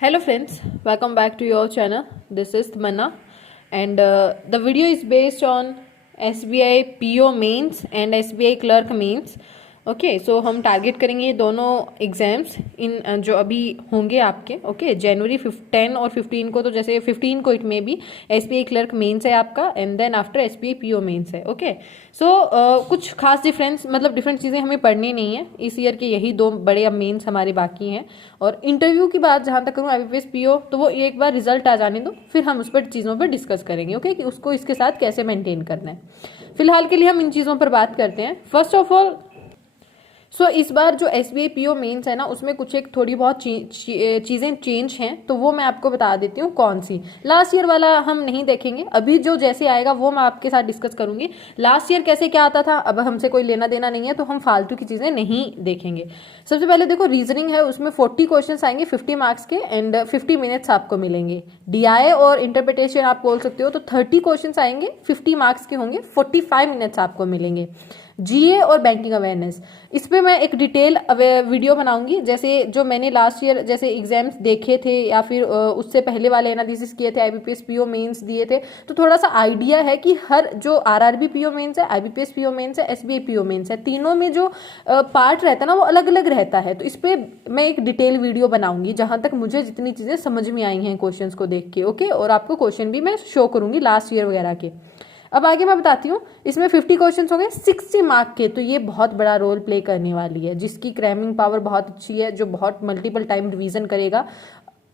Hello friends, welcome back to your channel. This is Tamanna and the video is based on SBI PO mains and SBI clerk mains. Okay so हम target करेंगे ये दोनों exams इन जो अभी होंगे आपके जनवरी 10 और 15 को। तो जैसे 15 को इट में भी एसबीआई क्लर्क मेंस है आपका and then after SBI PO mains है। ओके सो कुछ खास डिफरेंस मतलब डिफरेंट चीज़ें हमें पढ़नी नहीं है इस ईयर के, यही दो बड़े अब मेंस हमारे बाकी हैं। और इंटरव्यू की बात जहाँ तक करूँ आईबीपीएस पीओ, तो वो एक बार रिजल्ट आ जाने दो, फिर हम उस पर चीज़ों पर डिस्कस करेंगे। ओके कि उसको इसके साथ कैसे मेंटेन करना है। फिलहाल के लिए हम इन चीज़ों पर बात करते हैं। फर्स्ट ऑफ ऑल इस बार जो एसबीआई पीओ मेंस है ना, उसमें कुछ एक थोड़ी बहुत चीज़ें चेंज हैं, तो वो मैं आपको बता देती हूँ कौन सी। लास्ट ईयर वाला हम नहीं देखेंगे, अभी जो जैसे आएगा वो मैं आपके साथ डिस्कस करूंगी। लास्ट ईयर कैसे क्या आता था अब हमसे कोई लेना देना नहीं है, तो हम फालतू की चीज़ें नहीं देखेंगे। सबसे पहले देखो रीजनिंग है, उसमें 40 क्वेश्चन आएंगे 50 मार्क्स के एंड 50 मिनट्स आपको मिलेंगे। डीआई और इंटरप्रिटेशन आप बोल सकते हो, तो 30 क्वेश्चन आएंगे 50 मार्क्स के होंगे, 45 मिनट्स आपको मिलेंगे। जीए और बैंकिंग अवेयरनेस, इस पे मैं एक डिटेल वीडियो बनाऊंगी। जैसे जो मैंने लास्ट ईयर जैसे एग्जाम्स देखे थे या फिर उससे पहले वाले एनालिसिस किए थे, आईबीपीएस पीओ मेंस दिए थे, तो थोड़ा सा आइडिया है कि हर जो आरआरबी पीओ मेंस है, आईबीपीएस पीओ मेंस है, एसबीआई पीओ मेंस है, तीनों में जो पार्ट रहता है ना वो अलग अलग रहता है। तो इस पर मैं एक डिटेल वीडियो बनाऊंगी जहां तक मुझे जितनी चीज़ें समझ में आई हैं क्वेश्चन को देख के। ओके और आपको क्वेश्चन भी मैं शो करूंगी लास्ट ईयर वगैरह के। अब आगे मैं बताती हूँ, इसमें 50 क्वेश्चन हो गए 60 मार्क के, तो ये बहुत बड़ा रोल प्ले करने वाली है। जिसकी क्रैमिंग पावर बहुत अच्छी है, जो बहुत मल्टीपल टाइम रिवीजन करेगा,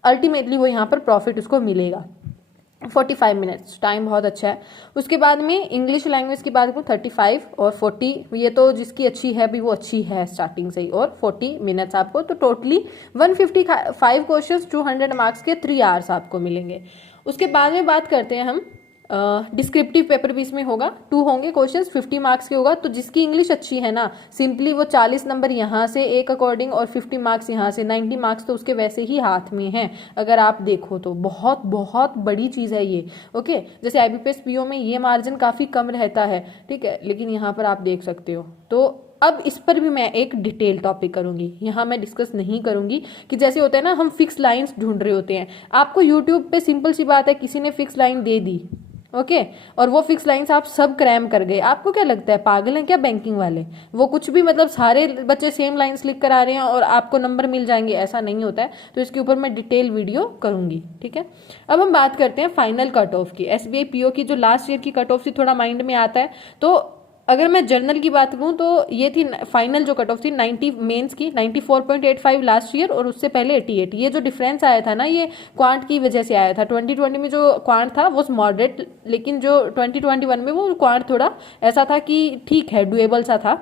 अल्टीमेटली वो यहाँ पर प्रॉफिट उसको मिलेगा। 45 मिनट्स टाइम बहुत अच्छा है। उसके बाद में इंग्लिश लैंग्वेज की बात करूँ 35 और 40, ये तो जिसकी अच्छी है भी वो अच्छी है स्टार्टिंग से ही, और 40 मिनट्स आपको, तो टोटली 155 क्वेश्चन 200 मार्क्स के 3 आवर्स आपको मिलेंगे। उसके बाद में बात करते हैं हम डिस्क्रिप्टिव पेपर भी इसमें होगा, 2 होंगे क्वेश्चंस 50 मार्क्स के होगा। तो जिसकी इंग्लिश अच्छी है ना, सिंपली वो 40 नंबर यहाँ से एक अकॉर्डिंग और 50 मार्क्स यहाँ से, 90 मार्क्स तो उसके वैसे ही हाथ में हैं। अगर आप देखो तो बहुत बहुत बड़ी चीज़ है ये। ओके जैसे आईबीपीएस पीओ में ये मार्जिन काफ़ी कम रहता है, ठीक है, लेकिन यहाँ पर आप देख सकते हो। तो अब इस पर भी मैं एक डिटेल टॉपिक करूंगी, यहाँ मैं डिस्कस नहीं करूंगी कि जैसे होता है ना हम फिक्स लाइंस ढूंढ रहे होते हैं। आपको यूट्यूब पे सिंपल सी बात है, किसी ने फिक्स लाइन दे दी, ओके और वो फिक्स लाइंस आप सब क्रैम कर गए, आपको क्या लगता है पागल हैं क्या बैंकिंग वाले? वो कुछ भी मतलब सारे बच्चे सेम लाइंस लिख कर आ रहे हैं और आपको नंबर मिल जाएंगे, ऐसा नहीं होता है। तो इसके ऊपर मैं डिटेल वीडियो करूंगी, ठीक है। अब हम बात करते हैं फाइनल कट ऑफ की। एसबीआई पीओ की जो लास्ट ईयर की कट ऑफ थी, थोड़ा माइंड में आता है, तो अगर मैं जर्नल की बात करूं तो ये थी फाइनल जो कट ऑफ थी 90 मेंस की 94.85 लास्ट ईयर, और उससे पहले 88। ये जो डिफरेंस आया था ना, ये क्वांट की वजह से आया था। 2020 में जो क्वांट था वो मॉडरेट, लेकिन जो 2021 में वो क्वांट थोड़ा ऐसा था कि ठीक है डुएबल सा था।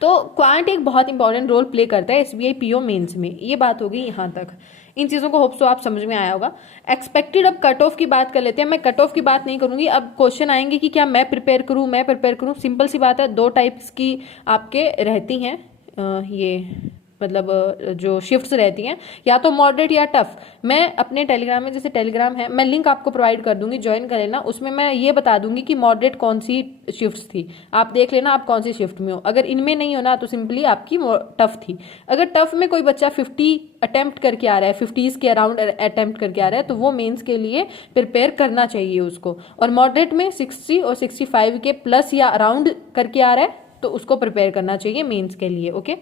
तो क्वांट एक बहुत इंपॉर्टेंट रोल प्ले करता है एसबीआई पीओ मेंस में। ये बात होगी यहाँ तक, इन चीज़ों को होप सो आप समझ में आया होगा। एक्सपेक्टेड, अब कट ऑफ की बात कर लेते हैं। मैं कट ऑफ की बात नहीं करूंगी। अब क्वेश्चन आएंगे कि क्या मैं प्रिपेयर करूं। सिंपल सी बात है, 2 टाइप्स की आपके रहती हैं ये मतलब जो शिफ्ट्स रहती हैं, या तो मॉडरेट या टफ। मैं अपने टेलीग्राम में, जैसे टेलीग्राम है, मैं लिंक आपको प्रोवाइड कर दूंगी, ज्वाइन कर लेना। उसमें मैं ये बता दूंगी कि मॉडरेट कौन सी शिफ्ट्स थी, आप देख लेना आप कौन सी शिफ्ट में हो। अगर इनमें नहीं हो ना तो सिंपली आपकी टफ थी। अगर टफ में कोई बच्चा 50 अटेम्प्ट करके आ रहा है, 50s के अराउंड अटेम्प्ट करके आ रहा है, तो वो मेंस के लिए प्रिपेयर करना चाहिए उसको। और मॉडरेट में 60 और 65 के प्लस या अराउंड करके आ रहा है, तो उसको प्रिपेयर करना चाहिए मेंस के लिए। ओके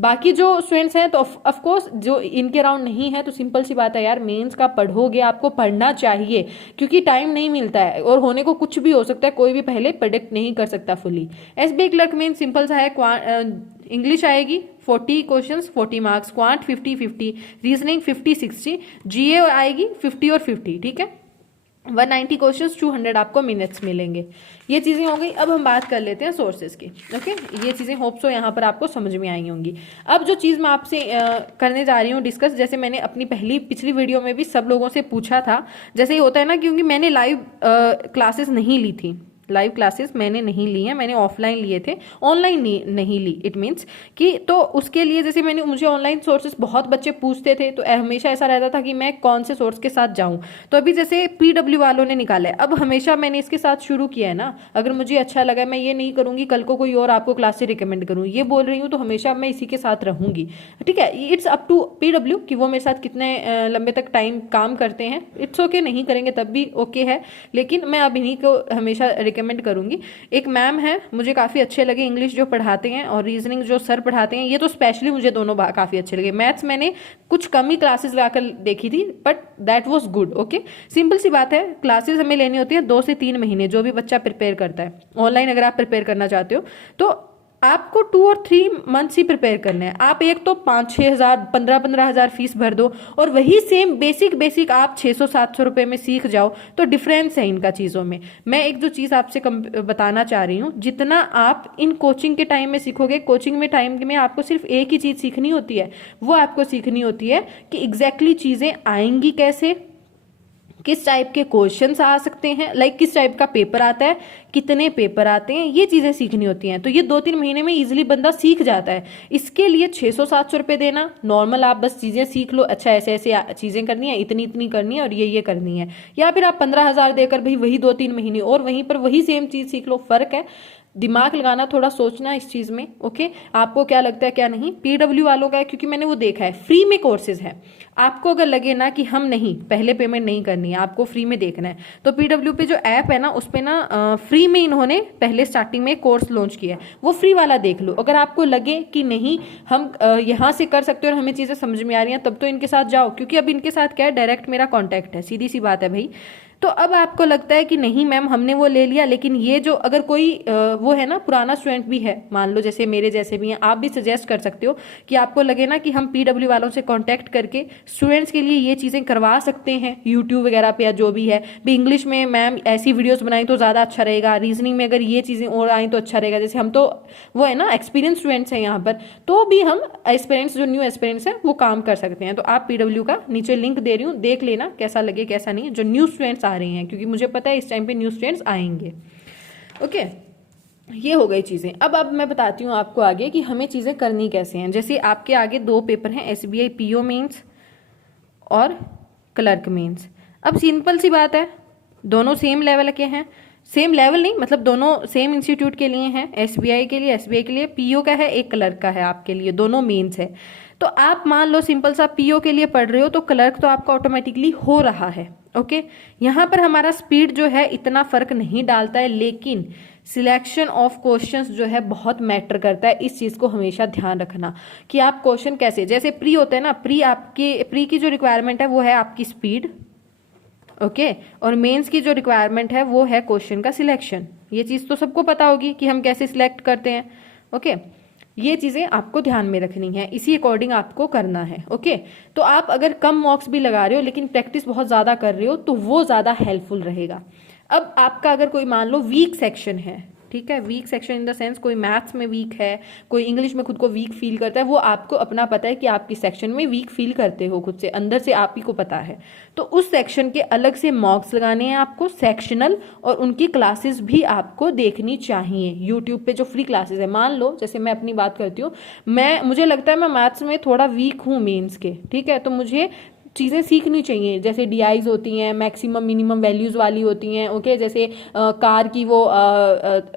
बाकी जो स्टूडेंट्स हैं तो ऑफ कोर्स जो इनके अराउंड नहीं है, तो सिंपल सी बात है यार, मेंस का पढ़ोगे, आपको पढ़ना चाहिए, क्योंकि टाइम नहीं मिलता है और होने को कुछ भी हो सकता है, कोई भी पहले प्रेडिक्ट नहीं कर सकता fully. SBI clerk main simple सा है, इंग्लिश आएगी 40 क्वेश्चंस 40 मार्क्स, क्वांट 50-50, रीजनिंग 50-60, जीए आएगी 50 और 50, ठीक है। 190 क्वेश्चंस 200 आपको मिनट्स मिलेंगे। ये चीज़ें हो गई। अब हम बात कर लेते हैं सोर्सेज की। ओके ये चीज़ें होप सो यहाँ पर आपको समझ में आई होंगी। अब जो चीज़ मैं आपसे करने जा रही हूँ डिस्कस, जैसे मैंने अपनी पिछली वीडियो में भी सब लोगों से पूछा था, जैसे ही होता है ना, क्योंकि मैंने लाइव क्लासेस नहीं ली थी, लाइव क्लासेस मैंने नहीं ली हैं, मैंने ऑफलाइन लिए थे, ऑनलाइन नहीं ली। इट मीन्स कि तो उसके लिए जैसे मुझे ऑनलाइन सोर्सेस बहुत बच्चे पूछते थे, तो हमेशा ऐसा रहता था कि मैं कौन से सोर्स के साथ जाऊं। तो अभी जैसे PW वालों ने निकाला है, अब हमेशा मैंने इसके साथ शुरू किया है ना, अगर मुझे अच्छा लगा, मैं ये नहीं करूंगी कल को कोई और आपको क्लास से रिकमेंड करूँ, ये बोल रही हूँ, तो हमेशा मैं इसी के साथ रहूंगी। ठीक है, इट्स अप टू PW कि वो मेरे साथ कितने लंबे तक टाइम काम करते हैं। इट्स ओके, नहीं करेंगे तब भी ओके है, लेकिन मैं अब इन्हीं को हमेशा रिकमेंड करूंगी। एक मैम है, मुझे काफ़ी अच्छे लगे इंग्लिश जो पढ़ाते हैं, और रीजनिंग जो सर पढ़ाते हैं, ये तो स्पेशली मुझे दोनों काफ़ी अच्छे लगे। मैथ्स मैंने कुछ कम ही क्लासेस लगाकर देखी थी, but that was good. Okay, simple सी बात है, क्लासेस हमें लेनी होती है 2 से 3 महीने, जो भी बच्चा प्रिपेयर करता है ऑनलाइन। अगर आप प्रिपेयर करना चाहते हो तो आपको 2 और 3 मंथ्स ही प्रिपेयर करने हैं। आप एक तो 5-6 हज़ार 15-15 हज़ार फीस भर दो, और वही सेम बेसिक आप 600-700 रुपए में सीख जाओ, तो डिफरेंस है इनका चीज़ों में। मैं एक जो चीज़ आपसे बताना चाह रही हूँ, जितना आप इन कोचिंग के टाइम में सीखोगे, कोचिंग में टाइम में आपको सिर्फ एक ही चीज़ सीखनी होती है, वो आपको सीखनी होती है कि एग्जैक्टली चीज़ें आएंगी कैसे, किस टाइप के क्वेश्चंस आ सकते हैं, लाइक किस टाइप का पेपर आता है, कितने पेपर आते हैं, ये चीज़ें सीखनी होती हैं। तो ये 2-3 महीने में इजीली बंदा सीख जाता है। इसके लिए 600-700 रुपये देना नॉर्मल, आप बस चीज़ें सीख लो, अच्छा ऐसे ऐसे चीज़ें करनी है, इतनी इतनी करनी है, और ये करनी है। या फिर आप 15,000 देकर भाई वही 2-3 महीने और वहीं पर वही सेम चीज़ सीख लो। फ़र्क है, दिमाग लगाना, थोड़ा सोचना इस चीज़ में। ओके, आपको क्या लगता है क्या नहीं। PW वालों का है, क्योंकि मैंने वो देखा है, फ्री में कोर्सेज है। आपको अगर लगे ना कि हम नहीं, पहले पेमेंट नहीं करनी है, आपको फ्री में देखना है, तो PW पे जो ऐप है ना, उस पर ना फ्री में इन्होंने पहले स्टार्टिंग में कोर्स लॉन्च किया है, वो फ्री वाला देख लो। अगर आपको लगे कि नहीं हम यहाँ से कर सकते हो और हमें चीज़ें समझ में आ रही हैं, तब तो इनके साथ जाओ, क्योंकि अब इनके साथ क्या है, डायरेक्ट मेरा कॉन्टैक्ट है, सीधी सी बात है भाई। तो अब आपको लगता है कि नहीं मैम हमने वो ले लिया, लेकिन ये जो अगर कोई वो है ना, पुराना स्टूडेंट भी है, मान लो जैसे मेरे जैसे भी हैं, आप भी सजेस्ट कर सकते हो कि आपको लगे ना कि हम PW वालों से कांटेक्ट करके स्टूडेंट्स के लिए ये चीज़ें करवा सकते हैं यूट्यूब वगैरह पे, या जो भी है भी। इंग्लिश में मैम ऐसी वीडियोस बनाई तो ज़्यादा अच्छा रहेगा, रीजनिंग में अगर ये चीज़ें और आई तो अच्छा रहेगा। जैसे हम तो वो है ना एक्सपीरियंस स्टूडेंट्स हैं यहाँ पर, तो भी हम एस्पिरेंट्स, जो न्यू एस्पिरेंट्स हैं, वो काम कर सकते हैं। तो आप PW का नीचे लिंक दे रही हूँ, देख लेना कैसा लगे कैसा नहीं, जो न्यू स्टूडेंट्स आ रहे हैं, क्योंकि मुझे पता है इस टाइम पे न्यू स्टूडेंट्स आएंगे। ओके, ये हो गई चीज़ें। अब मैं बताती हूँ आपको आगे कि हमें चीज़ें करनी कैसे हैं। जैसे आपके आगे 2 पेपर हैं, SBI PO मेंस और क्लर्क मेंस। अब सिंपल सी बात है, दोनों सेम लेवल के हैं, सेम लेवल नहीं मतलब दोनों सेम इंस्टीट्यूट के लिए हैं। SBI के लिए PO का है, एक क्लर्क का है आपके लिए, दोनों मेंस है। तो आप मान लो सिंपल सा PO के लिए पढ़ रहे हो, तो क्लर्क तो आपका ऑटोमेटिकली हो रहा है। ओके, यहाँ पर हमारा स्पीड जो है इतना फर्क नहीं डालता है, लेकिन सिलेक्शन ऑफ क्वेश्चंस जो है बहुत मैटर करता है। इस चीज़ को हमेशा ध्यान रखना कि आप क्वेश्चन कैसे, जैसे प्री होते हैं ना, प्री की जो रिक्वायरमेंट है वो है आपकी स्पीड। ओके, और मेंस की जो रिक्वायरमेंट है वो है क्वेश्चन का सिलेक्शन। ये चीज़ तो सबको पता होगी कि हम कैसे सिलेक्ट करते हैं। ओके, ये चीज़ें आपको ध्यान में रखनी है, इसी अकॉर्डिंग आपको करना है। ओके, तो आप अगर कम मार्क्स भी लगा रहे हो लेकिन प्रैक्टिस बहुत ज़्यादा कर रहे हो, तो वो ज़्यादा हेल्पफुल रहेगा। अब आपका अगर कोई मान लो वीक सेक्शन है, ठीक है, week section in the sense कोई मैथ्स में वीक है, कोई इंग्लिश में खुद को वीक फील करता है, वो आपको अपना पता है कि आप किस सेक्शन में वीक फील करते हो, खुद से अंदर से आप ही को पता है। तो उस सेक्शन के अलग से मार्क्स लगाने हैं आपको, सेक्शनल, और उनकी क्लासेस भी आपको देखनी चाहिए यूट्यूब पे जो फ्री क्लासेस है। मान लो जैसे मैं अपनी बात करती हूँ, मुझे लगता है मैं मैथ्स में थोड़ा वीक हूँ मेंस के, ठीक है, तो मुझे चीज़ें सीखनी चाहिए, जैसे DIs होती हैं, मैक्सिमम मिनिमम वैल्यूज़ वाली होती हैं। ओके, जैसे कार की वो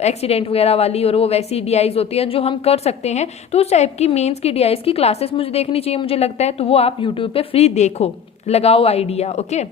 एक्सीडेंट वगैरह वाली, और वो वैसी DIs होती हैं जो हम कर सकते हैं। तो उस टाइप की मेंस की DIs की क्लासेस मुझे देखनी चाहिए, मुझे लगता है। तो वो आप यूट्यूब पे फ्री देखो, लगाओ आइडिया। ओके,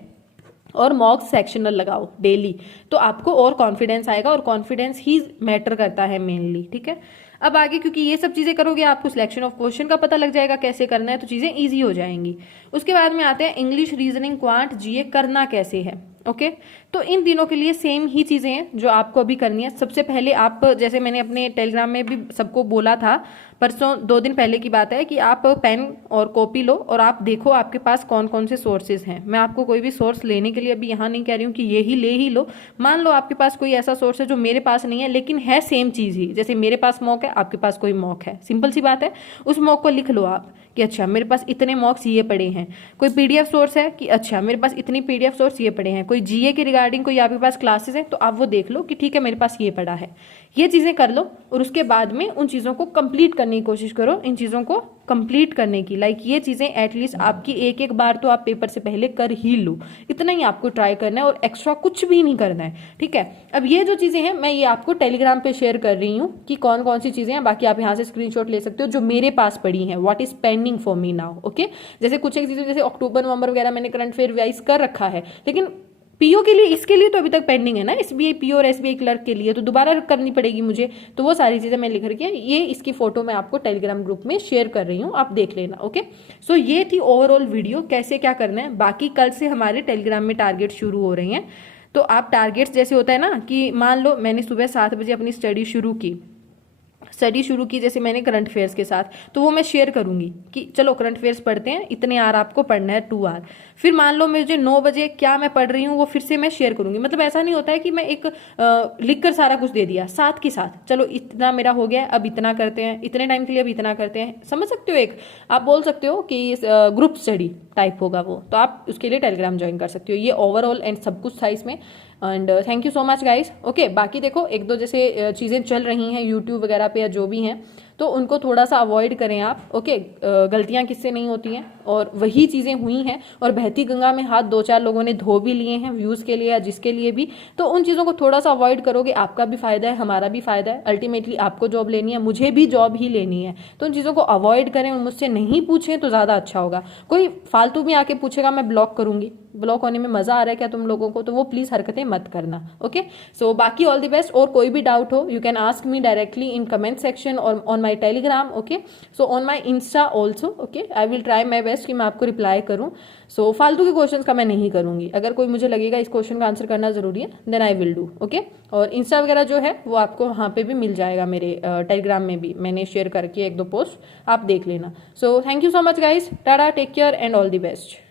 और मॉक सेक्शनल लगाओ डेली, तो आपको और कॉन्फिडेंस आएगा, और कॉन्फिडेंस ही मैटर करता है मेनली। ठीक है, अब आगे क्योंकि ये सब चीज़ें करोगे आपको सिलेक्शन ऑफ क्वेश्चन का पता लग जाएगा कैसे करना है, तो चीज़ें ईजी हो जाएंगी। उसके बाद में आते हैं इंग्लिश, रीजनिंग, क्वांट, GA करना कैसे है। ओके, तो इन दिनों के लिए सेम ही चीज़ें हैं जो आपको अभी करनी है। सबसे पहले आप, जैसे मैंने अपने टेलीग्राम में भी सबको बोला था, परसों 2 दिन पहले की बात है, कि आप पेन और कॉपी लो और आप देखो आपके पास कौन कौन से सोर्सेज हैं। मैं आपको कोई भी सोर्स लेने के लिए अभी यहाँ नहीं कह रही हूँ कि ये ही ले ही लो। मान लो आपके पास कोई ऐसा सोर्स है जो मेरे पास नहीं है, लेकिन है सेम चीज़ ही, जैसे मेरे पास मॉक है, आपके पास कोई मॉक है, सिंपल सी बात है, उस मॉक को लिख लो आप कि अच्छा मेरे पास इतने मॉक्स ये पड़े हैं, कोई पीडीएफ सोर्स है कि अच्छा मेरे पास इतनी पीडीएफ सोर्स ये पड़े हैं, कोई जीए के रिगार्डिंग कोई आपके पास क्लासेस हैं तो आप वो देख लो कि ठीक है मेरे पास ये पड़ा है। ये चीज़ें कर लो और उसके बाद में उन चीज़ों को कंप्लीट करने की कोशिश करो, इन चीज़ों को कंप्लीट करने की। लाइक ये चीज़ें एटलीस्ट आपकी एक एक बार तो आप पेपर से पहले कर ही लो, इतना ही आपको ट्राई करना है और एक्स्ट्रा कुछ भी नहीं करना है, ठीक है। अब ये जो चीज़ें हैं मैं ये आपको टेलीग्राम पे शेयर कर रही हूँ कि कौन कौन सी चीज़ें हैं, बाकी आप यहाँ से स्क्रीनशॉट ले सकते हो जो मेरे पास पड़ी हैं, what is pending for me now, okay. जैसे कुछ एक चीज़ें जैसे अक्टूबर नवंबर वगैरह मैंने करंट अफेयर रिवाइज कर रखा है, लेकिन पीओ के लिए इसके लिए तो अभी तक पेंडिंग है ना, एसबीआई पीओ और एसबीआई क्लर्क के लिए तो दोबारा करनी पड़ेगी मुझे। तो वो सारी चीज़ें मैं लिख रखी है, ये इसकी फोटो मैं आपको टेलीग्राम ग्रुप में शेयर कर रही हूँ, आप देख लेना, ओके। सो ये थी ओवरऑल वीडियो कैसे क्या करना है। बाकी कल से हमारे टेलीग्राम में टारगेट शुरू हो रहे हैं, तो आप टारगेट्स जैसे होता है ना कि मान लो मैंने सुबह 7 बजे अपनी स्टडी शुरू की जैसे मैंने करंट अफेयर्स के साथ, तो वो मैं शेयर करूंगी कि चलो करंट अफेयर्स पढ़ते हैं, इतने आर आपको पढ़ना है 2 आवर। फिर मान लो मुझे 9 बजे क्या मैं पढ़ रही हूँ वो फिर से मैं शेयर करूंगी। मतलब ऐसा नहीं होता है कि मैं एक लिख कर सारा कुछ दे दिया, साथ के साथ चलो इतना मेरा हो गया अब इतना करते हैं, इतने टाइम के लिए अब इतना करते हैं, समझ सकते हो। एक आप बोल सकते हो कि ग्रुप स्टडी टाइप होगा वो, तो आप उसके लिए टेलीग्राम ज्वाइन कर सकते हो। ये ओवरऑल एंड सब कुछ था इसमें। And thank you so much guys, okay. बाकी देखो एक दो जैसे चीज़ें चल रही हैं यूट्यूब वगैरह पे या जो भी हैं, तो उनको थोड़ा सा अवॉइड करें आप, ओके। गलतियां किससे नहीं होती हैं और वही चीज़ें हुई हैं, और बहती गंगा में हाथ 2-4 लोगों ने धो भी लिए हैं व्यूज़ के लिए या जिसके लिए भी, तो उन चीज़ों को थोड़ा सा अवॉइड करोगे, आपका भी फायदा है हमारा भी फायदा है। अल्टीमेटली आपको जॉब लेनी है, मुझे भी जॉब ही लेनी है, तो उन चीज़ों को अवॉइड करें और मुझसे नहीं पूछें तो ज़्यादा अच्छा होगा। कोई फालतू में आके पूछेगा मैं ब्लॉक करूंगी, ब्लॉक होने में मजा आ रहा है क्या तुम लोगों को, तो वो प्लीज हरकतें मत करना, ओके। सो बाकी ऑल द बेस्ट, और कोई भी डाउट हो you can ask me directly in comment section और on my telegram, okay. So on my insta also, okay. I will try my best कि मैं आपको रिप्लाई करूं। सो फालतू के क्वेश्चंस का मैं नहीं करूंगी, अगर कोई मुझे लगेगा इस क्वेश्चन का आंसर करना जरूरी है then I will do, okay. और इंस्टा वगैरह जो है वो आपको वहाँ पे भी मिल जाएगा, मेरे टेलीग्राम में भी मैंने शेयर करके 1-2 पोस्ट, आप देख लेना। So thank you so much guys, tata, take care and all the best.